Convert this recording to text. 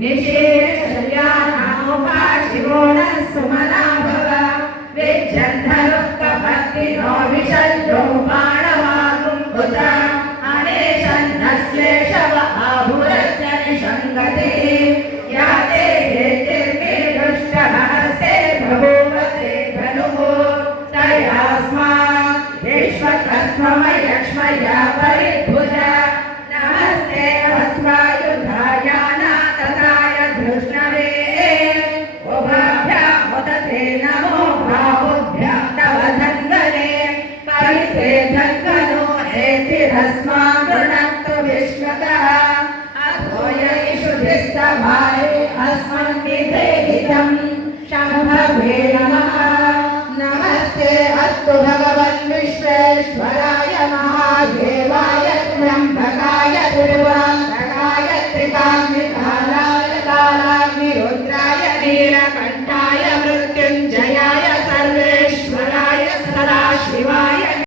निशीर्षल्यानामुपाशिवो न सुमना भव विज्जन्धरुक्कभक्तिनो विशल्यो बाणवागुम्भुता अनेशन्नश्लेषव आभुरस्य निषङ्गतिः याते हेतिर्मे दुष्टहस्ते बभूवते धनुः तयास्मात् विश्वतस्ममयक्ष्मया परिभुजा नमस्ते हस्वायुधाय नातताय धृष्णवे उभाभ्यां मुदते नमो बाहुभ्यां तव धन्वने कलिते धन्वनो हेतिरस्मान् गृणक्तु विश्वतः अथो यैषु धिस्तभारे अस्मन्निधेहितं शम्भवे नमः नमस्ते अस्तु भगवन् विश्वेश्वराय महादेवाय त्र्यम्बकाय त्रिपुरान्तकाय त्रिकान्ताय